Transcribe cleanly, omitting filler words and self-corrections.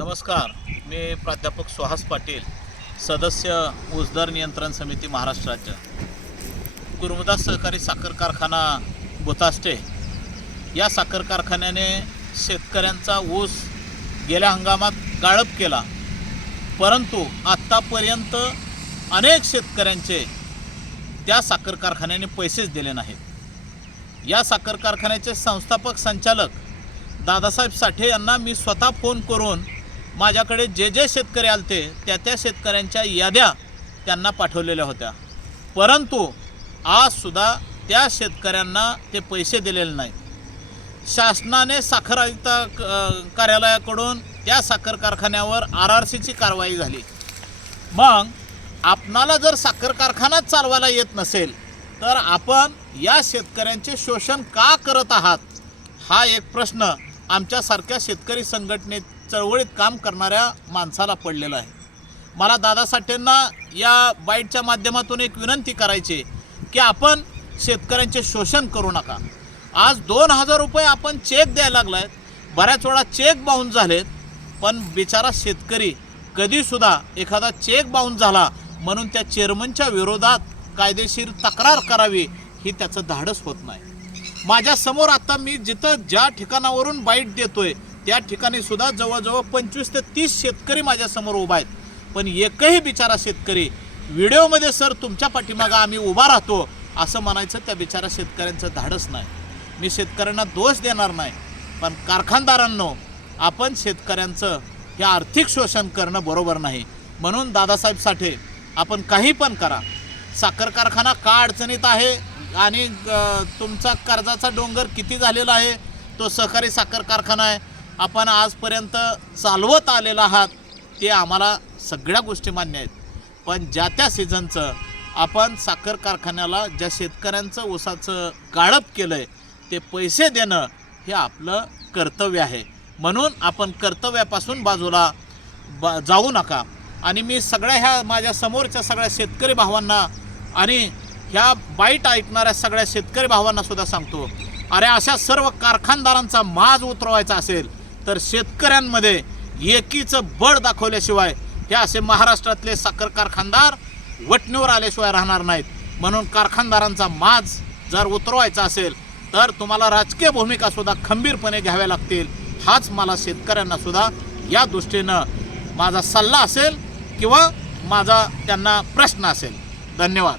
नमस्कार, मी प्राध्यापक सुहास पाटील, सदस्य ऊस दर नियंत्रण समिती महाराष्ट्र राज्य. कुर्मदास सहकारी साखर कारखाना बुताष्टे या साखर कारखान्याने शेतकऱ्यांचा ऊस गेल्या हंगामात गाळप केला, परंतु आत्तापर्यंत अनेक शेतकऱ्यांचे त्या साखर कारखान्याने पैसेच दिले नाहीत. या साखर कारखान्याचे संस्थापक संचालक दादासाहेब साठे यांना मी स्वतः फोन करून माझ्याकडे जे शेतकरी आलते त्या शेतकऱ्यांच्या याद्या त्यांना पाठवलेल्या होत्या, परंतु आजसुद्धा त्या शेतकऱ्यांना ते पैसे दिलेले नाहीत. शासनाने साखर आयुक्त कार्यालयाकडून त्या साखर कारखान्यावर RRCची कारवाई झाली. मग आपणाला जर साखर कारखानाच चालवायला येत नसेल तर आपण या शेतकऱ्यांचे शोषण का करत आहात, हा एक प्रश्न आमच्यासारख्या शेतकरी संघटनेत चळवळीत काम करणाऱ्या माणसाला पडलेला आहे. मला दादा साठेंना या बाईटच्या माध्यमातून एक विनंती करायची की आपण शेतकऱ्यांचे शोषण करू नका. आज 2000 रुपये आपण चेक द्यायला लागलाय, बऱ्याच वेळा चेक बाउन्स झालेत, पण बिचारा शेतकरी कधीसुद्धा एखादा चेक बाउन्स झाला म्हणून त्या चेअरमनच्या विरोधात कायदेशीर तक्रार करावी ही त्याचं धाडस होत नाही. माझ्यासमोर आता मी जिथं ज्या ठिकाणावरून बाईट देतोय त्या ठिकाणी सुद्धा जवळजवळ 25 ते 30 शेतकरी माझ्यासमोर उभा आहेत, पण एकही बिचारा शेतकरी व्हिडिओमध्ये सर तुमच्या पाठीमागं आम्ही उभा राहतो असं म्हणायचं त्या बिचारा शेतकऱ्यांचं धाडस नाही. मी शेतकऱ्यांना दोष देणार नाही, पण कारखानदारांनो, आपण शेतकऱ्यांचं हे आर्थिक शोषण करणं बरोबर नाही. म्हणून दादासाहेब साठे, आपण काही पण करा, साखर कारखाना का अडचणीत आहे आणि तुमचा कर्जाचा डोंगर किती झालेला आहे, तो सहकारी साखर कारखाना आहे, आपण आजपर्यंत चालवत आलेला आहात, ते आम्हाला सगळ्या गोष्टी मान्य आहेत. पण ज्या त्या सीझनचं आपण साखर कारखान्याला ज्या शेतकऱ्यांचं ऊसाचं गाळप केलं आहे ते पैसे देणं हे आपलं कर्तव्य आहे. म्हणून आपण कर्तव्यापासून बाजूला जाऊ नका. आणि मी सगळ्या ह्या माझ्या समोरच्या सगळ्या शेतकरी भावांना आणि ह्या बाईट ऐकणाऱ्या सगळ्या शेतकरी भावांना सुद्धा सांगतो, अरे अशा सर्व कारखानदारांचा माज उतरवायचा असेल तर शेतकऱ्यांमध्ये एकीचं बळ दाखवल्याशिवाय हे असे महाराष्ट्रातले साखर कारखानदार वटणीवर आल्याशिवाय राहणार नाहीत. म्हणून कारखानदारांचा माज जर उतरवायचा असेल तर तुम्हाला राजकीय भूमिकासुद्धा खंबीरपणे घ्याव्या लागतील. हाच मला शेतकऱ्यांनासुद्धा या दृष्टीनं माझा सल्ला असेल किंवा माझा त्यांना प्रश्न असेल. धन्यवाद.